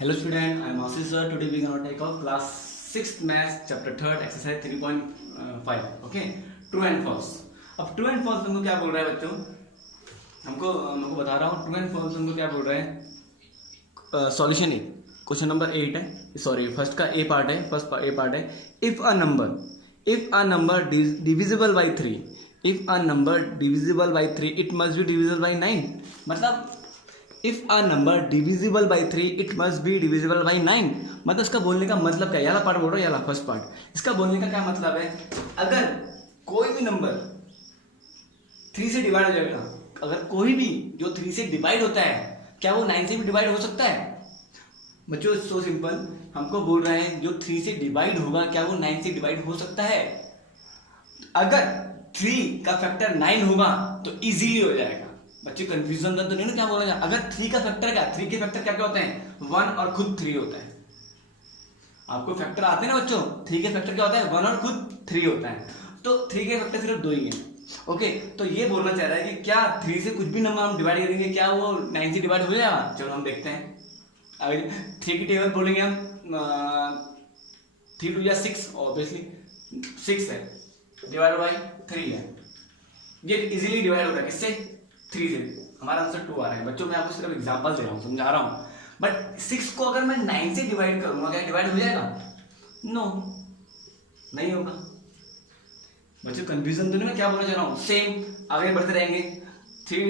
Hello student, I am Ashish sir. Today we are going to take out class 6th math chapter 3rd exercise 3.5. Okay, true and false. अब true and false हमको क्या बोल रहा है बच्चों? हमको बता रहा हूँ true and false हमको क्या बोल रहा है. सॉल्यूशन ए क्वेश्चन नंबर 8 है, सॉरी फर्स्ट का ए पार्ट है, फर्स्ट ए पार्ट है. If a number divisible by 3, if a number divisible by 3 it must be divisible by 9. मतलब if a number divisible by 3 it must be divisible by 9. मतलब इसका बोलने का मतलब क्या है? याला पार्ट बोल रहा हूँ, याला फर्स्ट पार्ट. इसका बोलने का क्या मतलब है? अगर कोई भी नंबर 3 से डिवाइड हो जाएगा, अगर कोई भी जो 3 से डिवाइड होता है, क्या वो 9 से भी डिवाइड हो सकता है? बच्चों सो सिंपल, हमको बोल रहे हैं जो 3 से डिवाइड होगा, क्या वो 9 से डिवाइड हो सकता है? अगर 3 का फैक्टर 9 होगा तो इजीली हो जाएगा. बच्चे कंफ्यूजन तो नहीं ना, क्या बोला जाए? अगर 3 का फैक्टर क्या, 3 के फैक्टर क्या क्या होते हैं? 1 और खुद 3 होता है. आपको फैक्टर आते हैं ना बच्चों? 3 के फैक्टर क्या होता है? 1 और खुद 3 होता है. तो 3 के फैक्टर सिर्फ 2 ही है. ओके, तो ये बोलना चाह रहा है कि क्या 3 से कुछ भी नंबर हम डिवाइड करेंगे, क्या वो 9 से डिवाइड हो जाएगा? चलो हम देखते हैं. अगर 3 की टेबल बोलेंगे हम, 3 2 6, ऑब्वियसली 6 है, डिवाइड बाई 3 है. ये इजीली डिवाइड होगा किससे? 3 से. हमारा आंसर 2 आ रहा है. बच्चों मैं आपको सिर्फ एग्जांपल दे रहा हूँ, समझा रहा हूँ. बट 6 को अगर मैं 9 से डिवाइड करूंगा, क्या डिवाइड हो जाएगा? नो, नहीं होगा. बच्चों कंफ्यूजन तो नहीं, मैं क्या बोलना चाह रहा हूँ? सेम आगे बढ़ते रहेंगे. 12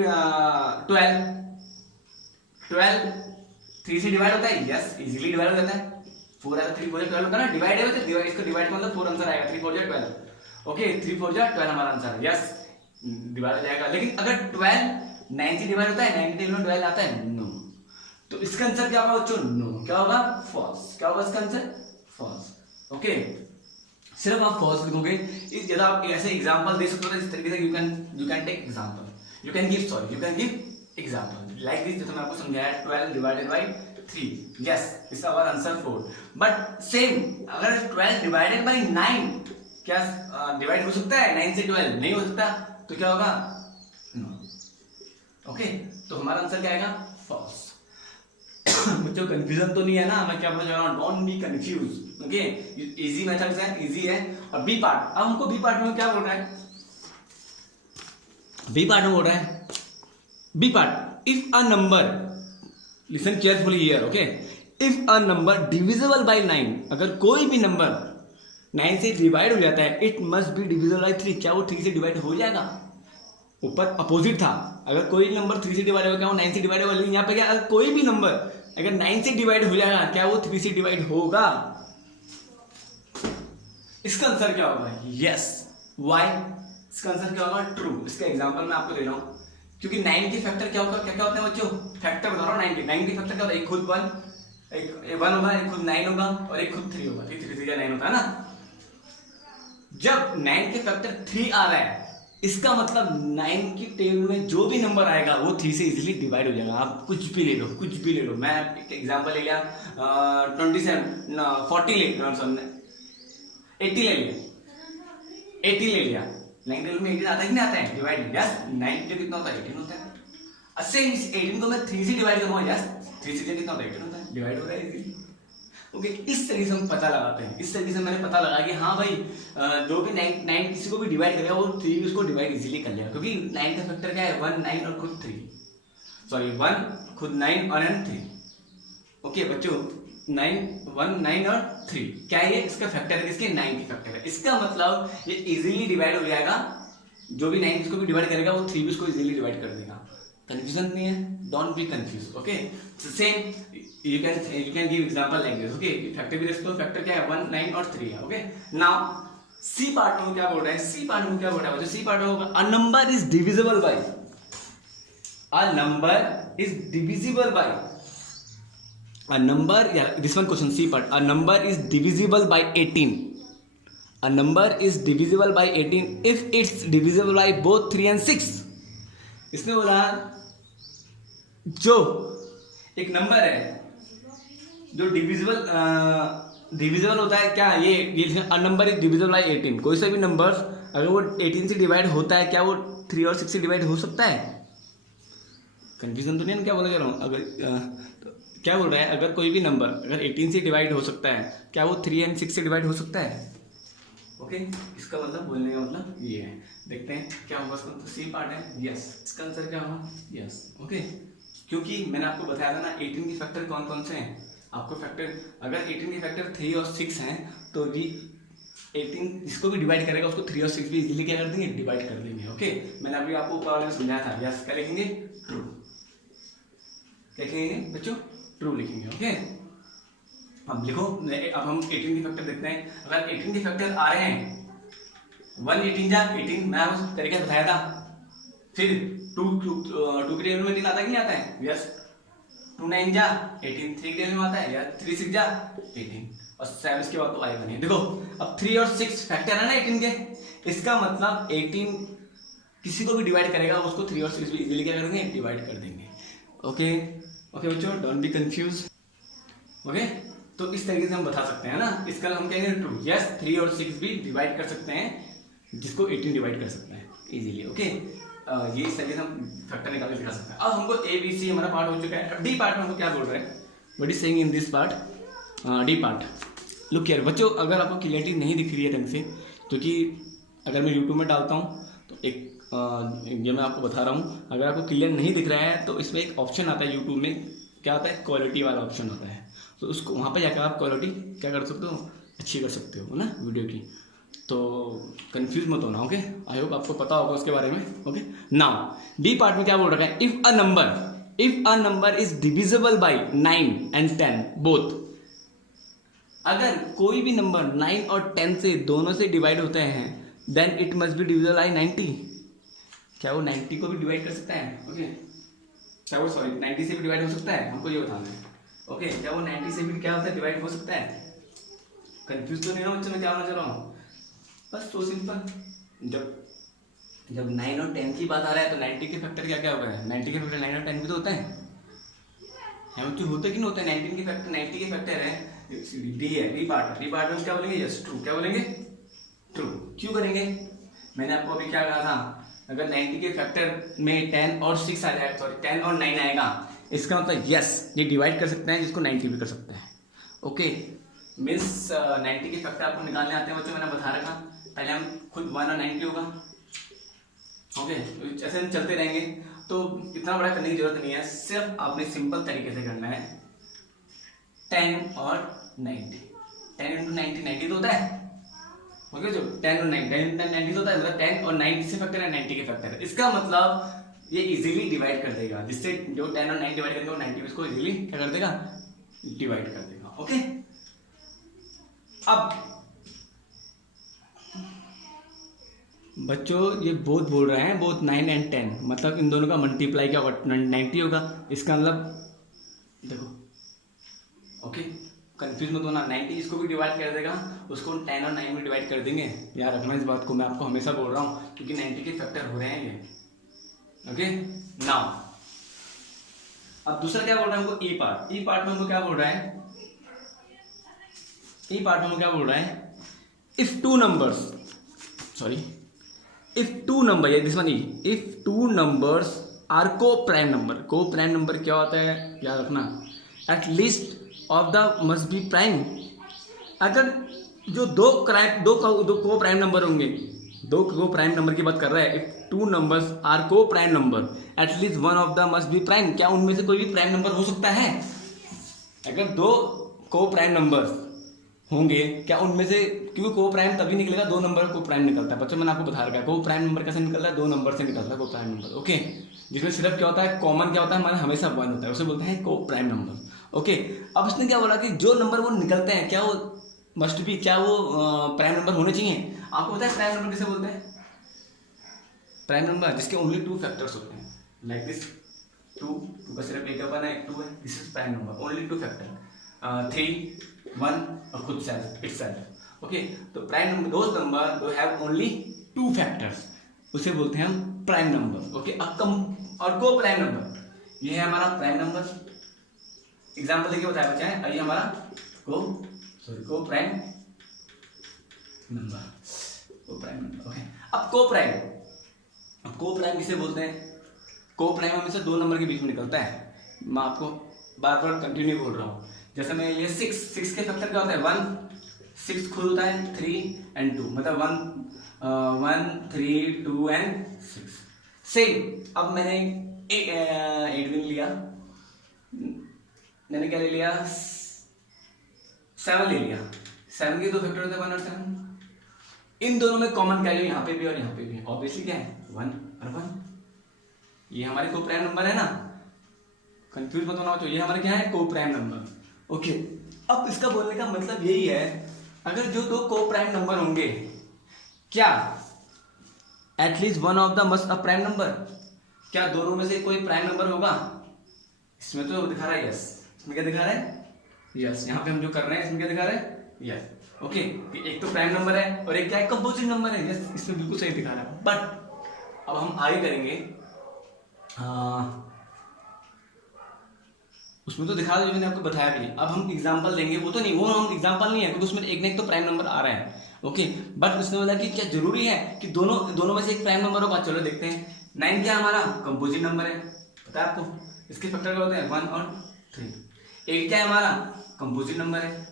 3 से डिवाइड होता है, यस इजीली डिवाइड हो जाता है. 4 आएगा, 3 4 12 होता है ना, डिवाइड है तो इसको डिवाइड मतलब 4 आंसर आएगा. 3 4 12. ओके, 3 4 12 हमारा आंसर है. यस डिवाइड हो जाएगा. लेकिन अगर 12 9 से डिवाइड होता है, 9 के टेबल में 12 आता है? नो. तो इसका आंसर क्या होगा बच्चों? नो. क्या होगा? फॉल्स. क्या होगा इसका आंसर? फॉल्स. ओके, सिर्फ आप फॉल्स लिखोगे. इस जब आप ऐसे एग्जांपल दे सकते हो, इस तरीके से you can take example, you can give example like this. जैसे मैं आपको समझाया 12 divided by 3, yes is our answer 4. But same अगर 12 डिवाइडेड बाय 9, क्या डिवाइड हो सकता है? 9 से 12 नहीं हो सकता. तो क्या होगा? नो. ओके, तो हमारा आंसर क्या आएगा? फॉल्स. बच्चों कंफ्यूजन तो नहीं है ना? मैं क्या बोल रहा हूँ? Don't be confuse. Okay, easy methods है, इजी है. और बी पार्ट, अब हमको बी पार्ट में क्या बोल रहा है? बी पार्ट में बोल रहा है, b part, if a number, listen carefully here. Okay, if a number divisible by 9, अगर कोई भी नंबर 9 से डिवाइड हो जाता है, it must be divisible bye 3. क्या वो 3 से डिवाइड हो जाएगा? ऊपर अपोजिट था, अगर कोई नंबर 3 से डिवाइड होगा, क्या वो 9 से डिवाइड होगा? लेकिन यहाँ पे क्या, अगर कोई भी नंबर अगर 9 से डिवाइड हो जाएगा, क्या वो 3 से डिवाइड होगा? इसका आंसर क्या होगा? यस. व्हाई? इसका आंसर क्या होगा? ट्रू. इसका एग्जांपल मैं आपको दे रहा हूं, क्योंकि 9 के फैक्टर क्या होगा, क्या क्या होते हैं बच्चों? फैक्टर बता रहा हूं. 9 के फैक्टर क्या होता है? एक खुद 1, एक 1 होगा, एक खुद 9 होगा और एक खुद 3 होगा. 3 3 3 9 होता है ना. जब 9 के फैक्टर 3 आ रहा है, इसका मतलब 9 की टेबल में जो भी नंबर आएगा वो 3 से इजीली डिवाइड हो जाएगा. आप कुछ भी ले लो, कुछ भी ले लो. मैं एक एग्जांपल ले लिया, 27 40 ले 80 ले लिया, 80 ले लिया. 9 टेबल में 18 आता है कि नहीं आता है? डिवाइड. यस, 9 कितना होता है? 18 होता है. सेम इस 18 को मैं 3 से डिवाइड करूंगा, यस 3 से कितना होता है? 18 होता है. डिवाइड हो रहा है इजीली. ओके, इस तरीके से हम पता लगाते हैं. इस तरीके से मैंने पता लगा कि हाँ भाई, जो भी 9 किसी को भी डिवाइड करेगा, वो 3 उसको डिवाइड इजीली कर लेगा, क्योंकि 9 का फैक्टर क्या है? 1 9 और खुद 3, सॉरी 1 खुद 9 और 3. ओके बच्चों, 1 9 और 3 क्या है? ये इसका फैक्टर है, इसके 9 की फैक्टर है. इसका मतलब ये इजीली डिवाइड हो जाएगा. जो भी 9 किसको भी डिवाइड करेगा, वो 3 भी उसको इजीली डिवाइड कर देगा. कंफ्यूजन नहीं है, don't be confuse. Okay, same you can give example like this. Okay, factor भी देख सकते हो. फैक्टर क्या है? 1 9 और 3 है. ओके, नाउ सी पार्ट में क्या बोल रहा है? सी पार्ट में क्या बोल रहा है? सी पार्ट में होगा a number is divisible by, a number is divisible by, a number, या this one question C part, a number is divisible by 18, a number is divisible by 18 if it's divisible by both 3 and 6. इसने बोला जो एक number है जो divisible होता है, क्या ये अ नंबर इज डिविजिबल बाय 18. कोई सा भी नंबर अगर वो 18 से डिवाइड होता है, क्या वो 3 और 6 से डिवाइड हो सकता है? कंफ्यूजन तो नहीं है, क्या बोला जा रहा हूँ? अगर क्या बोल रहा है, अगर कोई भी नंबर अगर 18 से डिवाइड हो सकता है, क्या वो 3 और 6 से डिवाइड हो सकता है? ओके, इसका मतलब बोलने का मतलब ये है। देखते हैं क्या होगा इसका, तो सी पार्ट है यस, इसका आंसर क्या होगा यस। ओके, क्योंकि मैंने आपको बताया था ना 18 के फैक्टर कौन कौन से हैं। आपको फैक्टर अगर 18 के फैक्टर 3 और 6 हैं तो जी 18 इसको भी डिवाइड करेगा, उसको 3 और 6 भी इजीली क्या कर देंगे, डिवाइड कर देंगे। ओके, मैंने अभी आपको ऊपर वाले में समझाया था। यस क्या लिखेंगे, ट्रू। क्या लिखेंगे बच्चों, ट्रू लिखेंगे। ओके, अब लिखो, अब हम 18 के फैक्टर देखते हैं। अगर 18 के फैक्टर आ रहे हैं 1 18 जा 18, मैं उस तरीके से बताया था। फिर 2 के टेबल में 18 आता है कि नहीं आता है, यस। 2 9 जा 18, 3 के टेबल में आता है या 3 6 जा 18, और 7 के बाद तो आएगा नहीं। देखो अब 3 और 6 फैक्टर है ना 18 के, इसका मतलब 18 किसी को भी डिवाइड करेगा, उसको 3 और 6 भी इजीली क्या करेंगे, डिवाइड कर देंगे। ओके ओके बच्चों, डोंट बी कंफ्यूज। ओके, तो इस तरीके से हम बता सकते हैं ना, इसका हम कहेंगे ट्रू। यस, 3 और 6 भी डिवाइड कर सकते हैं, जिसको 18 डिवाइड कर सकते हैं इजीली। ओके, ये इस तरीके से हम फैक्टर निकाल के दिखा सकते हैं। अब हमको ए बी सी हमारा पार्ट हो चुका है। डी पार्ट में हमको क्या बोल रहे हैं, what is saying in this part, D part. Look here बच्चों, अगर आपको क्लियरिटी नहीं दिख रही है ढंग से, क्योंकि अगर मैं यूट्यूब में डालता हूँ तो एक ये मैं आपको बता रहा हूँ, अगर आपको क्लियर नहीं दिख रहा है तो इसमें एक ऑप्शन आता है यूट्यूब में, क्या आता है, क्वालिटी वाला ऑप्शन होता है। तो उसको वहाँ पर जाकर आप क्वालिटी क्या कर सकते हो, अच्छी कर सकते हो ना वीडियो की। तो कंफ्यूज मत होना। ओके, आई होप आपको पता होगा उसके बारे में। ओके, नाउ डी पार्ट में क्या बोल रखा है, if a number is divisible by 9 and 10 both. अगर कोई भी नंबर 9 और 10 से दोनों से डिवाइड होते हैं, then it must be divisible by 90। क्या वो 90 को भी डिवाइड कर सकता है? ओके, क्या वो 90 से भी डिवाइड हो सकता है, हमको ये बताना है। ओके, क्या वो 90 से भी क्या होता है, डिवाइड हो सकता है? कंफ्यूज तो नहीं हो बच्चों, मैं क्या होना चाह रहा हूँ, बस तो सिंपल। जब 9 और 10 की बात आ रहा है तो 90 के फैक्टर क्या क्या होगा, 90 के फैक्टर 9 और 10 भी तो होता है क्यों होता है कि नहीं होता है? 90 के फैक्टर है डी है, डी पार्ट में क्या बोलेंगे, यस ट्रू। क्या बोलेंगे, ट्रू। क्यों करेंगे, मैंने आपको अभी क्या कहा था, अगर 90 के फैक्टर में 10 और 6 आ जाए, सॉरी 10 और 9 आएगा, इसका मतलब यस ये डिवाइड कर सकते हैं, जिसको 90 भी कर सकते हैं। ओके, मीन्स 90 के फैक्टर आपको निकालने आते हैं बच्चों, मैंने बता रखा। पहले हम खुद 1 और 90 होगा। ओके, ऐसे हम चलते रहेंगे, तो इतना बड़ा करने की जरूरत नहीं है, सिर्फ आपने सिंपल तरीके से करना है। 10 और 90, 10 into 90 90 तो होता है। ओके, जो 10 और 90 तो होता है, मतलब 10 और 90 से फैक्टर है, 90 के फैक्टर है। इसका मतलब ये इजीली डिवाइड कर देगा, जिससे जो 10 और 9 डिवाइड करेगा वो 90 इसको इजीली क्या कर देगा, डिवाइड कर देगा। ओके, अब बच्चों ये बोथ बोल रहे हैं, बोथ 9 and 10, मतलब इन दोनों का मल्टीप्लाई क्या होगा, 90 होगा। इसका मतलब देखो, ओके कंफ्यूज मत होना, 90 इसको भी डिवाइड कर देगा, उसको 10 और 9 में डिवाइड कर देंगे। याद रखना इस बात को, मैं आपको हमेशा बोल रहा हूँ, क्योंकि 90 के फैक्टर हो रहे हैं ये। ओके, नाउ अब दूसरा क्या बोल रहा है हमको, ई पार्ट में हमको क्या बोल रहा है, ई पार्ट में हमको क्या बोल रहा है, इफ टू नंबर ये this one, if two numbers are coprime number क्या होता है, याद रखना, at least of the must be prime. अगर जो दो को प्राइम नंबर होंगे, दो को प्राइम नंबर की बात कर रहा है, if two numbers are coprime number at least one of the must be prime, क्या उनमें से कोई भी प्राइम नंबर हो सकता है? अगर दो को प्राइम नंबर्स होंगे, क्या उनमें से, क्योंकि को प्राइम तभी निकलेगा दो नंबर को प्राइम निकलता है। बच्चों मैंने आपको बता रखा है को प्राइम नंबर कैसे निकलता है, दो नंबर से निकलता है को प्राइम नंबर। ओके, जिसमें सिर्फ क्या होता है, कॉमन क्या होता है हमारा, हमेशा वन होता है, उसे बोलते हैं को प्राइम नंबर। ओके, अब उसने क्या बोला कि जो नंबर वो निकलते हैं, क्या वो मस्ट बी, क्या वो प्राइम नंबर होने चाहिए? आपको पता है प्राइम नंबर किसे बोलते हैं? प्राइम नंबर जिसके ओनली 2 फैक्टर्स होते हैं, लाइक दिस 2 का सिर्फ एक अपन है, 2 है, this is prime number, only 2 factor, 3 1 और खुद सेल्फ इटसेल्फ। ओके, तो प्राइम नंबर दोज नंबर दो हैव ओनली 2 फैक्टर्स, उसे बोलते हैं हम प्राइम नंबर। ओके, और को प्राइम नंबर ये है हमारा प्राइम नंबर। एग्जाम्पल देखिए बताया बच्चा है, ये हमारा को प्राइम नंबर, ओके। अब को प्राइम किसे बोलते हैं? को प्राइम हमेशा दो नंबर के बीच में निकलता है। मैं आपको बार बार कंटिन्यू बोल रहा हूँ। जैसे मैं ये 6 के फैक्टर क्या होता है 1, 6 खुद होता है 3 and 2, मतलब 1 3 2 and 6। सेम अब मैंने 8 भी लिया, मैंने क्या ले लिया 7 ले लिया। 7 के दो फैक्टर होते हैं 1 और 7। इन दोनों में कॉमन क्या है, यहाँ पे भी और यहाँ पे भी, ऑब्वियसली क्या है 1 और 1। ये हमारे को प्राइम नंबर है ना, कंफ्यूज मत होना चाहिए, ये हमारे क्या है को प्राइम नंबर। ओके, अब इसका बोलने का मतलब यही है, अगर जो दो को प्राइम नंबर होंगे, क्या at least one of the must a prime number, क्या दोनों में से कोई प्राइम नंबर होगा? इसमें तो दिखा रहा है यस। इसमें क्या दिखा रहा है यस। यहाँ पे हम जो कर रहे हैं इसमें क्या दिखा रहा है यस। ओके, एक तो प्राइम नंबर है और एक क्या है कंपोजिट नंबर है, यस इसमें बिल्कुल सही दिखा रहा है। बट अब हम आगे करेंगे, उसमें तो दिखा जो मैंने आपको बताया भी। अब हम एग्जांपल देंगे, वो तो नहीं, वो हम एग्जांपल नहीं है क्योंकि उसमें एक ना एक तो प्राइम नंबर आ रहा है। ओके, बट उसने बोला कि क्या जरूरी है कि दोनों में से एक प्राइम नंबर होगा? चलो देखते हैं। 9 क्या हमारा कंपोजिट नंबर है, पता है आपको, इसके फैक्टर क्या होते हैं 1 और 3। 8 क्या है हमारा कंपोजिट नंबर है।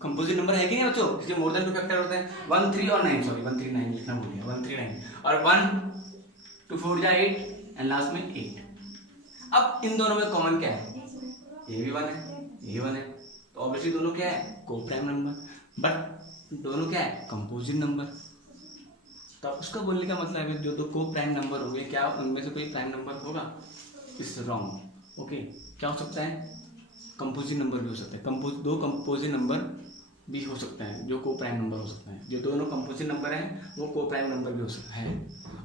कंपोजिट नंबर है कि नहीं बच्चों, इसके मोर देन 2 फैक्टर होते हैं 1 3 और 9, सॉरी 1 3 9 लिखना भूल गया, 1 3 9 और 1 2 4 जा 8 एंड लास्ट में 8। अब इन दोनों में कॉमन क्या है, ये भी 1 है ये 1 है, तो ऑब्वियसली दोनों क्या है को प्राइम नंबर, बट दोनों क्या है कंपोजिट नंबर। तो उसका बोलने का मतलब है जो दो को प्राइम नंबर हो गए, क्या उनमें से कोई प्राइम नंबर होगा? इस रॉन्ग। ओके, क्या हो सकता है कंपोजिट नंबर भी हो सकता है, दो कंपोजिट नंबर भी हो सकता है जो को प्राइम नंबर हो सकता है। जो दोनों कंपोजिट नंबर हैं वो को प्राइम नंबर भी हो सकता है,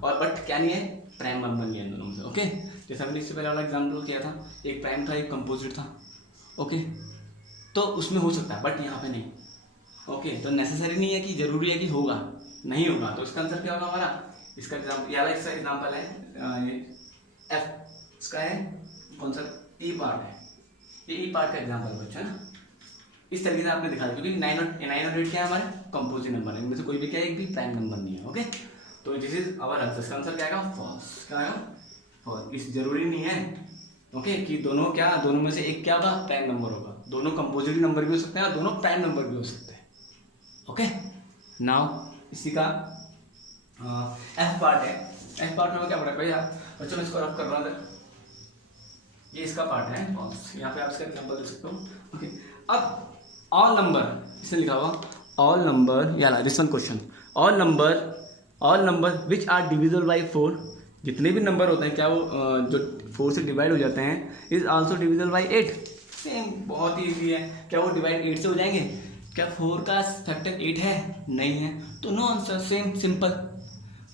और बट क्या नहीं है प्राइम नंबर नहीं है दोनों में से। ओके, जैसा मैंने इससे पहले वाला एग्जाम्पल किया था, एक प्राइम था एक कंपोजिट था। ओके, तो उसमें हो सकता है बट यहाँ पे नहीं। ओके, तो नेसेसरी नहीं है कि जरूरी है कि होगा, नहीं होगा। तो इसका आंसर क्या होगा हमारा, इसका एग्जाम्पल यार इसका एग्जाम्पल है एफ, इसका है कौन सा ई पार्ट है, ये ई पार्ट का एग्जाम्पल बच्चा ना। इस तरीके से आपने दिखा दिया, क्योंकि 9 और 8 क्या है हमारे कंपोजिट नंबर है, इनमें से कोई भी क्या है एक भी प्राइम नंबर नहीं है। ओके, तो दिस इज आवर आंसर। इसका आंसर क्या आएगा फॉल्स। क्या आएगा फॉल्स। इस जरूरी नहीं है ओके कि दोनों में से एक क्या होगा प्राइम नंबर होगा। दोनों कंपोजिट नंबर भी हो सकते हैं और दोनों प्राइम नंबर भी हो सकते हैं। ओके, नाउ इसी का एफ पार्ट है। एफ पार्ट में क्या पड़ा भाई यार बच्चों, मैं इसको रफ कर रहा हूँ, ये इसका पार्ट है फॉल्स। यहाँ पे आप इसका एग्जांपल देख सकते हो। ओके, अब ऑल नंबर, इसने लिखा हुआ ऑल नंबर, यार this one question, all number which are divisible by 4, जितने भी नंबर होते हैं क्या वो जो 4 से डिवाइड हो जाते हैं, is also divisible by 8। Same, बहुत ही ईजी है। क्या वो डिवाइड 8 से हो जाएंगे? क्या 4 का फैक्टर 8 है? नहीं है, तो नो आंसर। सेम सिंपल,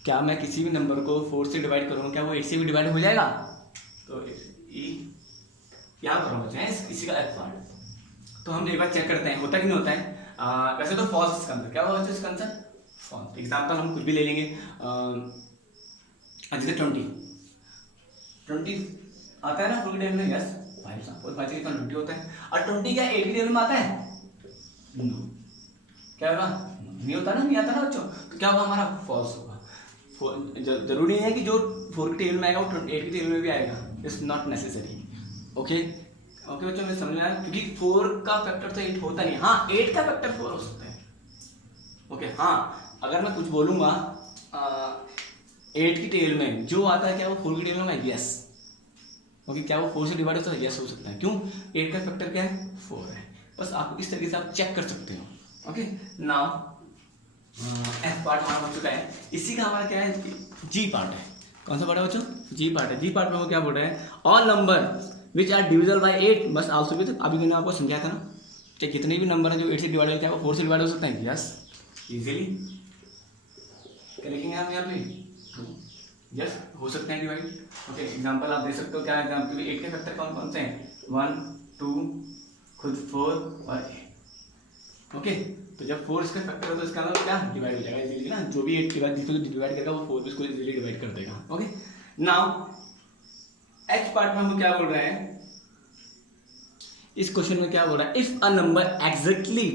क्या मैं किसी भी नंबर को 4 से डिवाइड करूँगा क्या वो 8 से भी डिवाइड हो जाएगा? तो यहाँ पर हम बचे हैं इसी का एफ पार्ट। तो हम एक बार चेक करते हैं होता कि नहीं होता है। वैसे तो फॉल्स इसका आंसर, क्या होगा इसका आंसर फॉल्स। एग्जाम्पल हम कुछ भी ले लेंगे, जैसे 20 आता है ना फुल टेबल में, यस 5 से 20 होता है। और 20 क्या 8 की टेबल में आता है? नो। क्या होगा? नहीं होता ना, नहीं आता ना बच्चों, तो क्या होगा हमारा फॉल्स होगा। जरूरी नहीं है कि जो 4 की टेबल में आएगा वो 8 की टेबल में भी आएगा, it's not necessary. Okay okay बच्चों, मैं समझ आया, क्योंकि 4 का फैक्टर तो 8 होता नहीं। हाँ, 8 का फैक्टर 4 हो सकता है। ओके, हाँ अगर मैं कुछ बोलूंगा 8 की टेबल में जो आता है क्या वो 4 की टेबल में? यस। ओके, क्या वो 4 से डिवाइड होता है? यस हो सकता है। क्यों? 8 का फैक्टर क्या है 4 है। बस आपको इस तरीके से आप चेक कर सकते हो। ओके, नाउ एफ पार्ट हमारा हो चुका है। इसी का हमारा क्या है जी पार्ट है। कौन सा पार्ट है बच्चों? जी पार्ट है। जी पार्ट में वो क्या बोल रहे हैं, all number which are divisible by 8 must also be, अभी मैंने आपको समझाया था ना कि कितने भी नंबर हैं जो 8 से डिवाइड होते हैं वो 4 से डिवाइड हो सकते हैं। यस, इजीली क्या लिखेंगे हम यहाँ पे? यस, हो सकते हैं डिवाइड। ओके, एग्जांपल आप दे सकते हो। क्या एग्जांपल? 8 के फैक्टर कौन कौन से हैं? 1 2 खुद 4 और 8। ओके, तो जब 4 इसका फैक्टर हो तो इसका मतलब क्या डिवाइड हो जाएगा इजीली ना। जो भी 8 के बाद जिसको डिवाइड करेगा वो 4 भी इसको इजीली डिवाइड कर देगा। ओके, नाउ एच पार्ट में हम क्या बोल रहे हैं, इस क्वेश्चन में क्या बोल रहा है, if a number exactly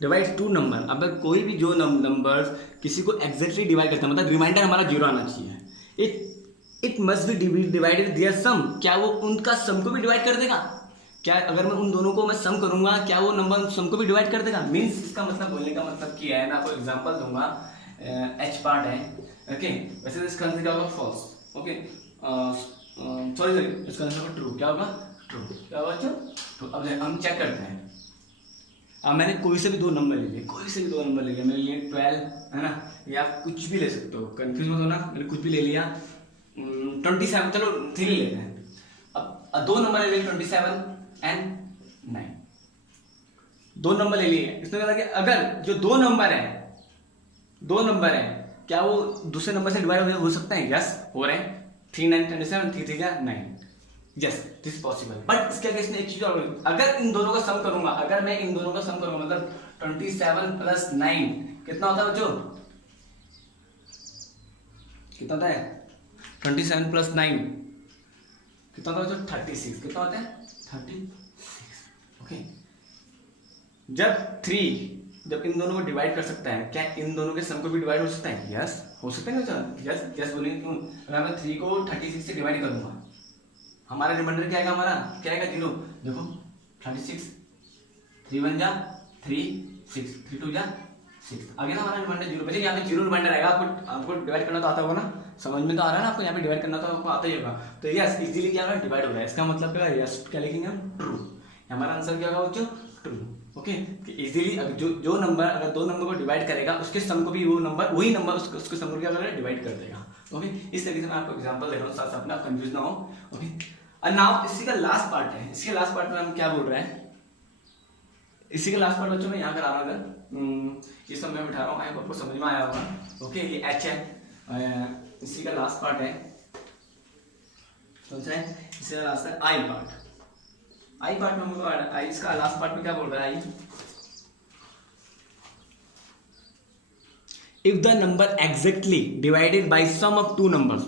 divides 2 number. अब कोई भी जो नंबर किसी को एग्जैक्टली डिवाइड करता है, मतलब रिमाइंडर हमारा 0 आना चाहिए। It must be divided their sum, क्या वो उनका सम को भी डिवाइड कर देगा? क्या अगर मैं उन दोनों को मैं सम करूंगा क्या वो नंबर सम को भी डिवाइड कर देगा? मीन्स इसका मतलब बोलने का मतलब क्या है, मैं आपको एग्जांपल दूंगा। एच पार्ट है, ओके, वैसे तो इसका आंसर क्या होगा? फॉल्स, ओके, सॉरी इसका आंसर होगा ट्रू। क्या होगा? ट्रू। क्या होगा? ट्रू। अब हम चेक करते हैं। अब मैंने कोई से भी दो नंबर ले लिए, कोई से भी दो नंबर ले लिया, मैंने लिए 12, है ना, या कुछ भी ले सकते हो, कंफ्यूज मत होना, मैंने कुछ भी ले लिया। 27, चलो 3 लेते हैं। अब दो नंबर ले लिए 27 एंड 9, दो नंबर ले लिए। इसमें क्या कि अगर जो दो नंबर है क्या वो दूसरे नंबर से डिवाइड हो सकता है? यस, हो रहे हैं। 3 9 27, 3 3 9, यस दिस पॉसिबल। बट इसके आगे इसमें एक चीज और, अगर इन दोनों का सम करूंगा, अगर मैं इन दोनों का सम करूंगा मतलब 27 प्लस 9 कितना होता है बच्चों? कितना होता है? 27 प्लस 9 कितना होता है बच्चों? 36। कितना होता है? 36, ओके। जब इन दोनों को डिवाइड कर सकता है, क्या इन दोनों के सम को भी डिवाइड हो सकता है? यस हो सकता है ना? यस यस बोलेंगे क्यों? अगर मैं 3 को 36 से डिवाइड करूंगा, हमारा रिमाइंडर क्या आएगा? हमारा क्या आएगा? 0। देखो 36, 3 1 जा 3 6, 3 2 जा 6, आगे ना हमारा रिमाइंडर 0 बचेगा। यहाँ पे 0 रिमाइंडर आएगा। आपको डिवाइड करना तो आता होगा ना, समझ में तो आ रहा है ना आपको? यहाँ पे डिवाइड करना तो आपको आता ही होगा। तो यस इजीली क्या होगा? डिवाइड हो रहा है। इसका मतलब क्या है? यस क्या लिखेंगे हम? ट्रू। हमारा आंसर क्या होगा बच्चों? True, okay. इजीली जो नंबर अगर दो नंबर को डिवाइड करेगा उसके सम को भी वो नंबर, वही नंबर उसके सम को क्या करेगा? डिवाइड कर देगा, ओके। इस तरीके से मैं आपको एग्जांपल दे रहा हूँ, साथ साथ में आप कंफ्यूज ना हो, ओके। और नाउ इसी का लास्ट पार्ट है। इसके लास्ट पार्ट में हम क्या बोल रहे हैं? इसी का लास्ट पार्ट बच्चों में यहाँ कर रहा हूँ, ये सब मैं बिठा रहा हूँ, आपको समझ में आया होगा, ओके। ये एच है, इसी का लास्ट पार्ट है, कौन सा है? इसका लास्ट है आई पार्ट। आई पार्ट में हमको आई, इसका लास्ट पार्ट में क्या बोल रहा है? I, if the number exactly divided by sum of two numbers,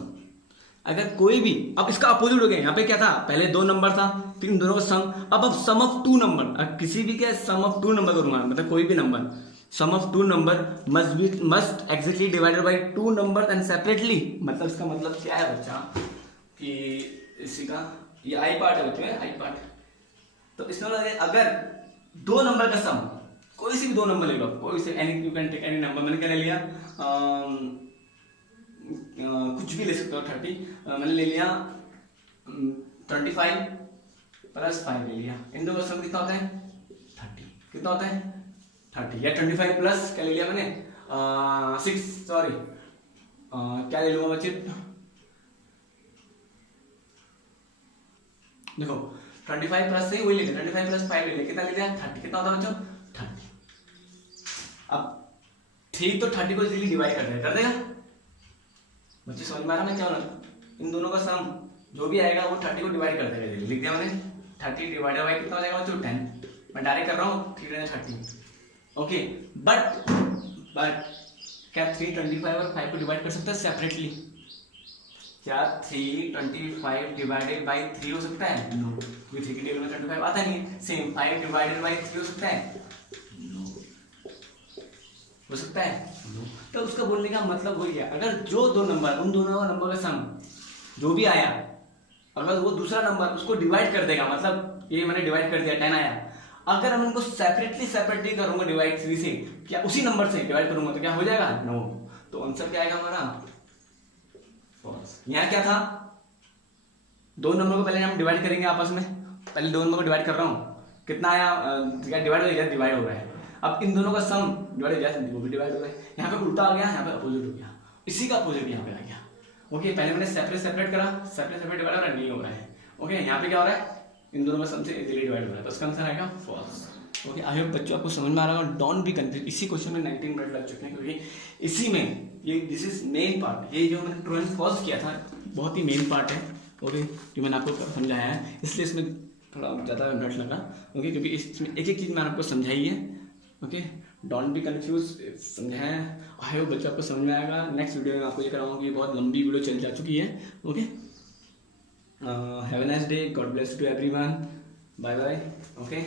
अगर कोई भी, अब इसका अपोजिट हो गया। यहाँ पे क्या था? पहले दो नंबर था, फिर इन दोनों का सम, अब सम ऑफ टू नंबर, किसी भी क्या सम ऑफ टू नंबर करूंगा, मतलब कोई भी number, sum of two number must exactly divided by two number and separately. मतलब इसका मतलब क्या है बच्चा कि इसी का ये आई पार्ट है बच्चों, आई पार्ट। तो इसमें अगर दो नंबर का सम, कोई से भी दो नंबर ले लो, कोई से any, you can take any number. मैंने क्या ले लिया? कुछ भी ले सकते हो। 30 मैंने ले लिया, 25 प्लस 5 ले लिया। इन दोनों का सम कितना होता है? 30। कितना होता है? 30। या 25 प्लस क्या ले लिया मैंने? 6, सॉरी क्या ले लूंगा बच्चे? देखो 25 प्लस से ही वही ले लिया, 25 प्लस 5 ले लिया, कितना ले लिया? 30। कितना होता है बच्चों? 30। अब 3 तो 30 को इजीली डिवाइड कर देगा बच्चे, समझ में आ रहा है मैं क्या हो रहा? इन दोनों का सम जो भी आएगा वो 30 को डिवाइड कर देगा। लिख दिया मैंने, 30 डिवाइडेड बाय कितना हो जाएगा बच्चों? 10। मैं डायरेक्ट कर रहा हूँ 3 30, ओके। बट क्या 3 25 और 5 को डिवाइड कर सकता है सेपरेटली? क्या 3 25 डिवाइडेड बाय 3 हो सकता है? नो, क्योंकि 3 की टेबल में 25 आता नहीं है। सेम 5 डिवाइडेड बाय 3 हो सकता है? नो, हो सकता है? नो। तो उसका बोलने का मतलब वही है, अगर जो दो नंबर, उन दोनों नंबर का सम जो भी आया, अगर वो दूसरा नंबर उसको डिवाइड कर देगा, मतलब ये मैंने डिवाइड कर दिया 10 आया, अगर हम उनको सेपरेटली करूंगा डिवाइड 3 से, क्या उसी नंबर से डिवाइड करूंगा तो क्या हो जाएगा? नो। तो आंसर क्या आएगा हमारा? फॉल्स। यहाँ क्या था? दो नंबर को पहले हम डिवाइड करेंगे आपस में, पहले दो नंबर को डिवाइड कर रहा हूँ, कितना आया? डिवाइड हो रहा है। अब इन दोनों का सम डिवाइड हो जाए, वो भी डिवाइड हो रहा है। यहाँ पे उल्टा आ गया, यहाँ पे अपोजिट हो गया, इसी का अपोजिट यहाँ पे आ गया, ओके। पहले मैंने सेपरेट करा, सेपरेट डिवाइड हो रहा है, नहीं हो रहा है, ओके। यहाँ पे क्या हो रहा है? इन दोनों का सम से इजीली डिवाइड हो रहा है, तो इसका आंसर आएगा फॉल्स, ओके। आई होप बच्चों आपको समझ में आ रहा होगा। Don't be confuse. इसी क्वेश्चन में 19 मिनट लग चुके हैं, क्योंकि इसी में ये दिस इज मेन पार्ट, ये जो मैंने ट्रू एंड फॉल्स किया था बहुत ही मेन पार्ट है, ओके, जो मैंने आपको समझाया है, इसलिए इसमें थोड़ा ज़्यादा मिनट लगा, ओके, क्योंकि इसमें एक एक चीज़ मैंने आपको समझाई है, ओके। डोंट बी कंफ्यूज, समझाया है। आई होप बच्चों आपको समझ में आएगा। नेक्स्ट वीडियो में आपको ये कराऊंगा, ये बहुत लंबी वीडियो चल जा चुकी है, okay. Have a nice day, God bless to everyone, bye bye, okay.